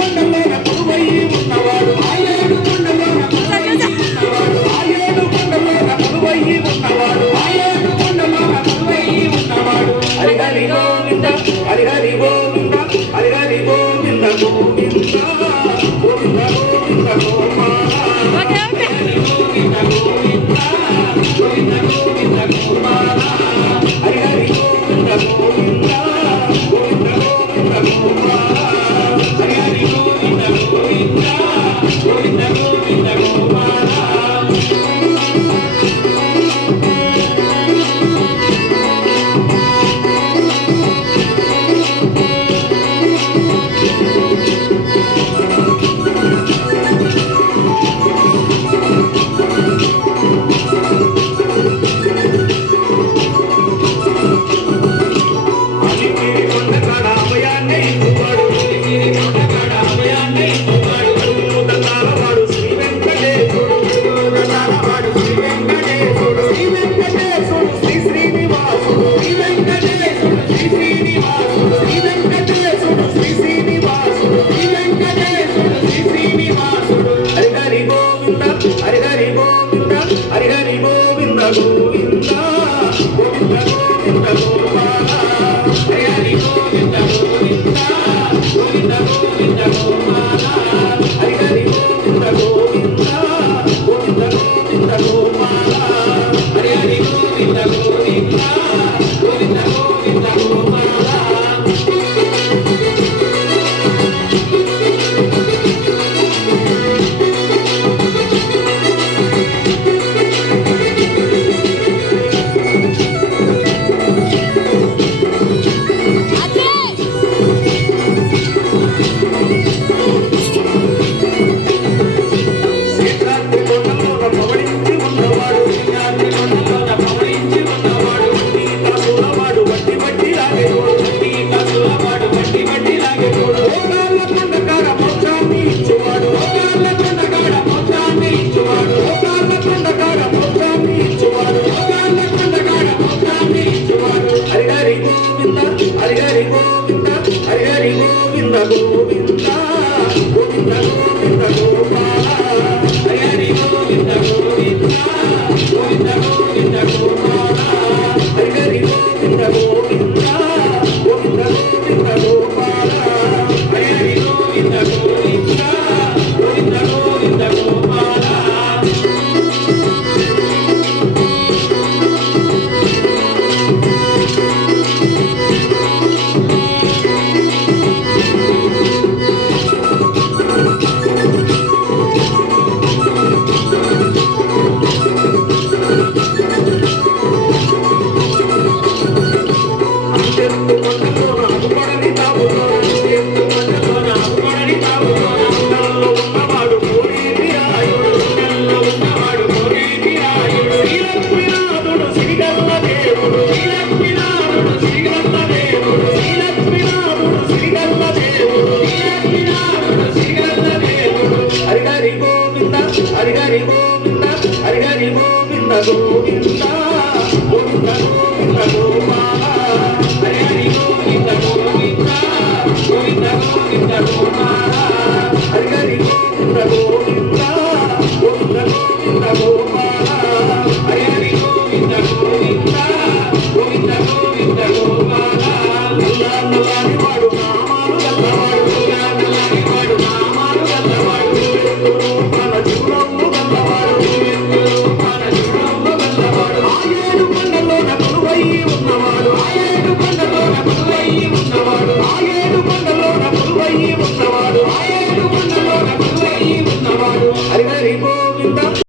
కొండలోన కొలువై ఉన్నవాడు ఆ ఏడు కొండలోన కొలువై ఉన్నవాడు ఆ ఏడు కొండలోన కొలువై ఉన్నవాడు ఆ ఏడు కొండలోన కొలువై ఉన్నవాడు హరి హరి గోవింద హరి హరి గోవింద హరి హరి గోవింద గోవింద గోవింద గోవింద గోపాల హరి గోవింద గోవింద గోవింద గోవింద గోపాల హరి హరి గోవింద గోవింద గోవింద గోవింద గోపాల హరి హరి గోవింద గోవింద గోవింద గోవింద గోపాల హరి హరి గోవింద హరి హరి గోవింద గోవింద గోవింద గోవింద గోపాల హరి హరి గోవింద గోవింద గోవింద గోవింద గోపాల హరి హరి గోవింద గోవింద గోవింద గోవింద గోపాల హరి హరి గోవింద గోవింద గోవింద గోవింద గోపాల హరి హరి గోవింద హరి హరి గోవింద గోవింద గోవింద గోవింద గోపాల హరి హరి గోవింద గోవింద గోవింద గోవింద గోపాల హరి హరి గోవింద గోవింద గోవింద గోవింద గోపాల హరి హరి గోవింద గోవింద గోవింద గోవింద గోపాల హరి హరి గోవింద హరి హరి గోవింద గోవింద గోవింద గోవింద గోపాల హరి హరి గోవింద గోవింద గోవింద గోవింద గోపాల హరి హరి గోవింద గోవింద గోవింద గోవింద గోపాల హరి హరి గోవింద గోవింద గోవింద గోవింద గోపాల నల్లాని వాడు నామాలు గల్లవాడు నల్లాని వాడు నామాలు గల్లవాడు మన జీవనము గల్లవాడు మన జీవనము గల్లవాడు ఆ ఏడు కొండలోన కొలువై ఉన్నవాడు ఆ ఏడు కొండలోన కొలువై ఉన్నవాడు